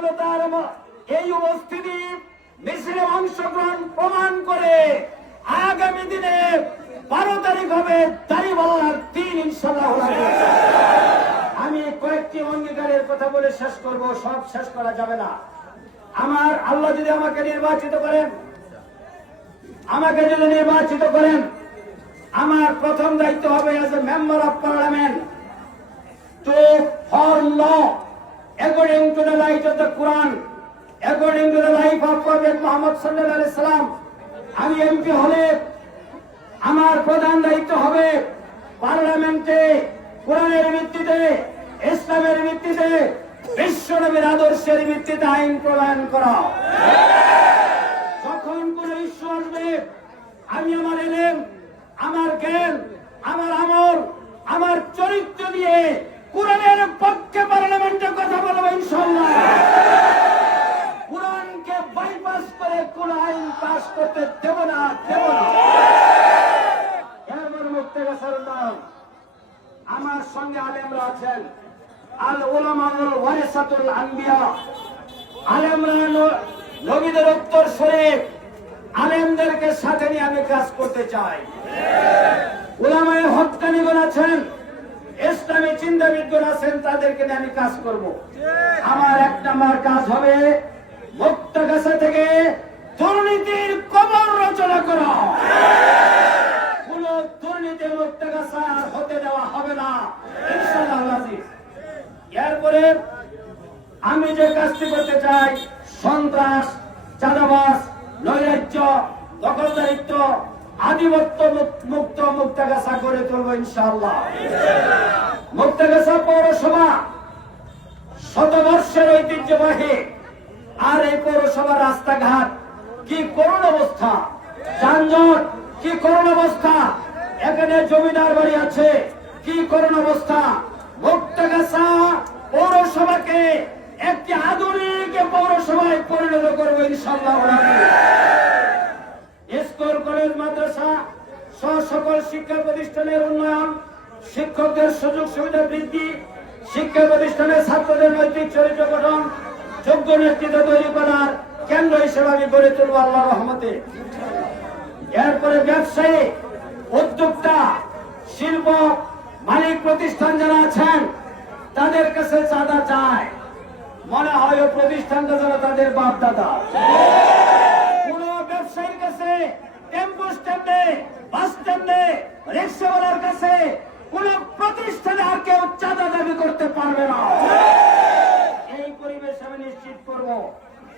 জনতার এই উপস্থিতি মিছিলে অংশগ্রহণ প্রমাণ করে আগামী দিনে 12 তারিখ হবে দাড়িপাল্লার দিন ইনশাআল্লাহ। আমি কয়েকটি অঙ্গীকারের কথা বলে শেষ করব, সব শেষ করা যাবে না। আমার আল্লাহ যদি আমাকে নির্বাচিত করেন, আমার প্রথম দায়িত্ব হবে as a member of parliament to for law according to the light of the Quran, according to the life of Prophet Muhammad sallallahu alaihi wasallam। আমি এমপি হলে আমার প্রধান দায়িত্ব হবে পার্লামেন্টে কোরআনের ভিত্তিতে, ইসলামের ভিত্তিতে, বিশ্বনবীর আদর্শের ভিত্তিতে আইন প্রণয়ন করা। যখন কোন ইস্যু আসবে আমি আমার এলেম, আমার জ্ঞান, আমার আমল, আমার চরিত্র দিয়ে কোরআনের পক্ষে পার্লামেন্টে কথা বলবো ইনশাআল্লাহ। কোরআনকে বাইপাস করে কোন আইন পাস করতে দেব না। এরপর মুক্তাগাছার নাম আমার সঙ্গে আলেমরা আছেন। আল উলামাউল ওয়ারিসাতুল আম্বিয়া, আলেমরা নবীদের উত্তর শরীফ, আলেমদেরকে সাথে নিয়ে আমি কাজ করতে চাই। উলামায়ে হক্কানিগণ আছেন, ইসলামী চিন্তাবিদগণ আছেন, তাদেরকে নিয়ে আমি কাজ করব। আমার 1 নম্বর কাজ হবে মুক্তাগাছা থেকে দুর্নীতির কবর রচনা করা। কোন দুর্নীতি মুক্তাগাছা হতে দেওয়া হবে না ইনশাআল্লাহ। এরপরে আমি যে কাজটি করতে চাই, সন্ত্রাস, চাঁদাবাজ, নৈরাজ্য, দখলদারিত্ব, আধিপত্য মুক্ত মুক্তাগাছা গড়ে তুলব ইনশাআল্লাহ। মুক্তাগাছা পৌরসভা শতবর্ষের ঐতিহ্যবাহী, আর এই পৌরসভার রাস্তাঘাট কি করুণ অবস্থা, যানজট কি করুণ অবস্থা, এখানে জমিদার বাড়ি আছে কি করুণ অবস্থা। মুক্তাগাছা পৌরসভাকে একটি আধুনিক পৌরসভায় পরিণত করবো ইনশাআল্লাহ। স্কুল, কলেজ, মাদ্রাসা সহ সকল শিক্ষা প্রতিষ্ঠানের উন্নয়ন, শিক্ষকদের সুযোগ সুবিধা বৃদ্ধি, শিক্ষা প্রতিষ্ঠানের ছাত্রদের নৈতিক চরিত্র গঠন, যোগ্য নেতৃত্ব তৈরি করার কেন্দ্র হিসেবে আমি গড়ে তুলব আল্লাহর রহমতে। এরপরে ব্যবসায়ী, উদ্যোক্তা, শিল্প মালিক প্রতিষ্ঠান যারা আছেন তাদের কাছে চাঁদা চায়, মনে হয় প্রতিষ্ঠানটা যারা তাদের বাপ দাদা। কোন ব্যবসায়ীর কাছে, টেম্পো স্ট্যান্ডে, বাস স্ট্যান্ডে, রিক্সাওয়ালার কাছে কোন প্রতিষ্ঠানে আর কেউ চাঁদা দাবি করতে পারবে না। এই পরিবেশ আমি নিশ্চিত করব।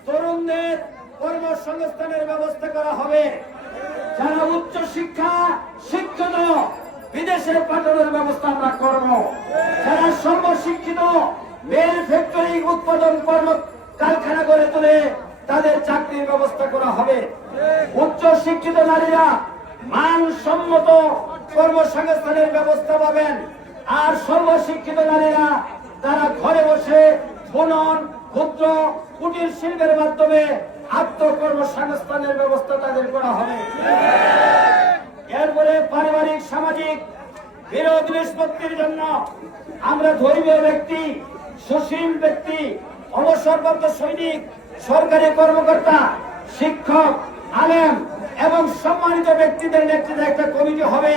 তরুণদের কর্মসংস্থানের ব্যবস্থা করা হবে। যারা উচ্চ শিক্ষা শিক্ষিত, বিদেশে পাঠানোর ব্যবস্থা আমরা করব। যারা সর্বশিক্ষিত, মেল ফ্যাক্টরি উৎপাদন কর্ম কারখানা গড়ে তুলে তাদের চাকরির ব্যবস্থা করা হবে। উচ্চ শিক্ষিত নারীরা মানসম্মত কর্মসংস্থানের ব্যবস্থা পাবেন, আর সর্বশিক্ষিত নারীরা তারা ঘরে বসে বুনন, ক্ষুদ্র কুটির শিল্পের মাধ্যমে আত্মকর্মসংস্থানের ব্যবস্থা তাদের করা হবে। এরপরে পারিবারিক সামাজিক বিরোধ নিষ্পত্তির জন্য আমরা ধর্মীয় ব্যক্তি, সুশীল ব্যক্তি, অবসরপ্রাপ্ত সৈনিক, সরকারি কর্মকর্তা, শিক্ষক, আলেম এবং সম্মানিত ব্যক্তিদের নেতৃত্বে একটা কমিটি হবে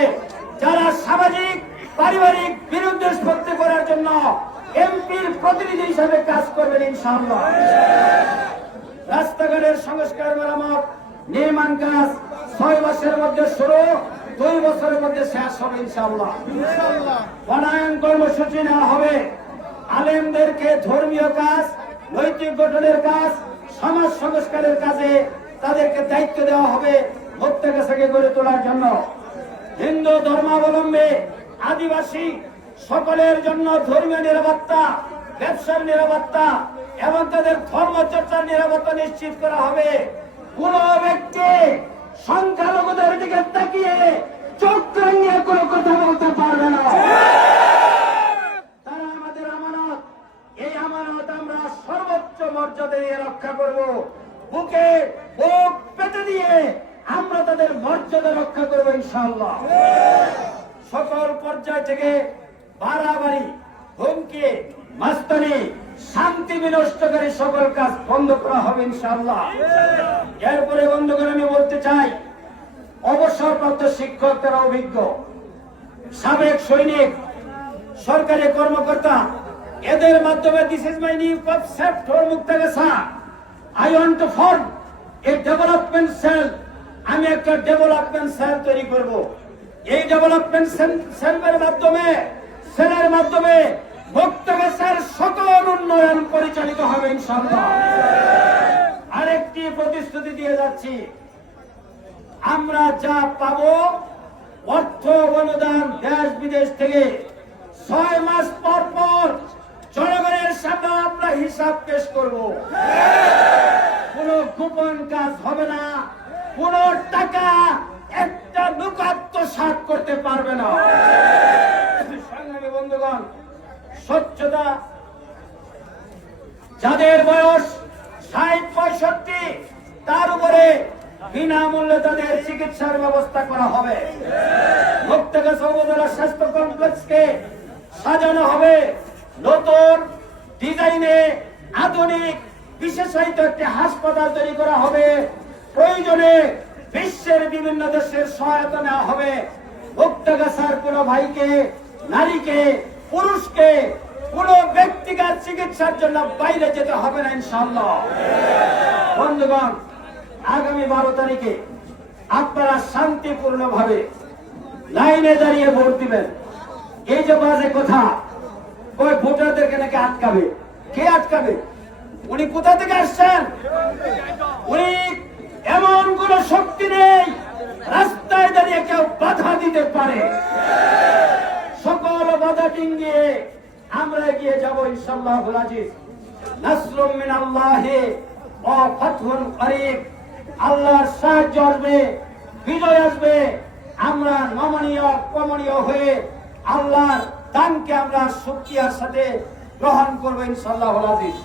যারা সামাজিক পারিবারিক বিরোধ নিষ্পত্তি করার জন্য এমপির প্রতিনিধি হিসাবে কাজ করবেন ইনশাআল্লাহ। রাস্তাঘাটের সংস্কার, মেরামত, নির্মাণ কাজ 6 মাসের মধ্যে শুরু, 2 বছরের মধ্যে শেষ হবে ইনশাআল্লাহ। বনায়ন কর্মসূচি নেওয়া হবে। আলেমদেরকে ধর্মীয় কাজ, নৈতিক গঠনের কাজ, সমাজ সংস্কারের কাজে তাদেরকে দায়িত্ব দেওয়া হবে মুক্তাগাছাকে গড়ে তোলার জন্য। হিন্দু ধর্মাবলম্বী, আদিবাসী সকলের জন্য ধর্মীয় নিরাপত্তা, ব্যবসার নিরাপত্তা এবং তাদের ধর্মচর্চার নিরাপত্তা নিশ্চিত করা হবে। কোন ব্যক্তি সংখ্যালঘুদের দিকে তাকিয়ে চোখ রাঙিয়ে কোনো কথা বলতে পারবে না। তারা আমাদের আমানত, এই আমানত আমরা সর্বোচ্চ মর্যাদা দিয়ে রক্ষা করব। বুকে বুক পেতে দিয়ে আমরা তাদের মর্যাদা রক্ষা করবো ইনশাআল্লাহ। সকল পর্যায় থেকে বাড়াবাড়ি, হুমকি, মাস্তানি, শান্তি বিনষ্টকারী সকল কাজ বন্ধ করা হবে ইনশাআল্লাহ। এরপরে বন্ধুগণ আমি বলতে চাই, অবসরপ্রাপ্ত শিক্ষক, তারা অভিজ্ঞ সাবেক সৈনিক, সরকারি কর্মকর্তা, এদের মাধ্যমে this is my new concept for Muktagachha. I want to form a development cell. আমি একটা ডেভেলপমেন্ট সেল তৈরি করব। এই ডেভেলপমেন্ট সেলের মাধ্যমে মুক্তাগাছার সকল উন্নয়ন পরিচালিত হবে ইনশাআল্লাহ। আরেকটি প্রতিশ্রুতি দিয়ে যাচ্ছি, আমরা যা পাবো অর্থ অনুদান দেশ বিদেশ থেকে 6 মাস পর পর জনগণের সামনে আমরা হিসাব পেশ করব। কোন গোপন কাজ হবে না, কোন টাকা একটা লোক আত্মসাৎ করতে পারবে না। সংগ্রামী বন্ধুগণ, স্বচ্ছতা, যাদের বয়স 60-65 তার উপরে বিনামূল্যে তাদের চিকিৎসার ব্যবস্থা করা হবে। মুক্তাগাছা উপজেলা স্বাস্থ্য কমপ্লেক্সকে সাজানো হবে নতুন ডিজাইনে, আধুনিক বিশেষায়িত একটি হাসপাতাল তৈরি করা হবে। প্রয়োজনে বিশ্বের বিভিন্ন দেশের সহায়তা নেওয়া হবে। মুক্তাগাছার কোন ভাইকে, নারীকে, পুরুষকে কোন ব্যক্তিগত চিকিৎসার জন্য বাইরে যেতে হবে না ইনশাআল্লাহ। বন্ধুগণ, আগামী 12 তারিখে আপনারা শান্তিপূর্ণভাবে লাইনে দাঁড়িয়ে ভোট দিবেন। এই যে বাজে কথা, ওই ভোটারদেরকে নাকি আটকাবে। কে আটকাবে? উনি কোথা থেকে আসছেন? উনি এমন কোন শক্তি নেই রাস্তায় দাঁড়িয়ে কেউ বাধা দিতে পারে। সকল বাধা ডিঙ্গিয়ে আমরা এগিয়ে যাব ইনশাআল্লাহুল আজিজ। নাসরুম মিনাল্লাহি ওয়া ফাতহুন করিব। আল্লাহর সাহায্য আসবে, বিজয় আসবে। আমরা নমনীয় কমনীয় হয়ে আল্লাহর দানকে আমরা শক্তির সাথে গ্রহণ করবো ইনশাআল্লাহুল আজিজ।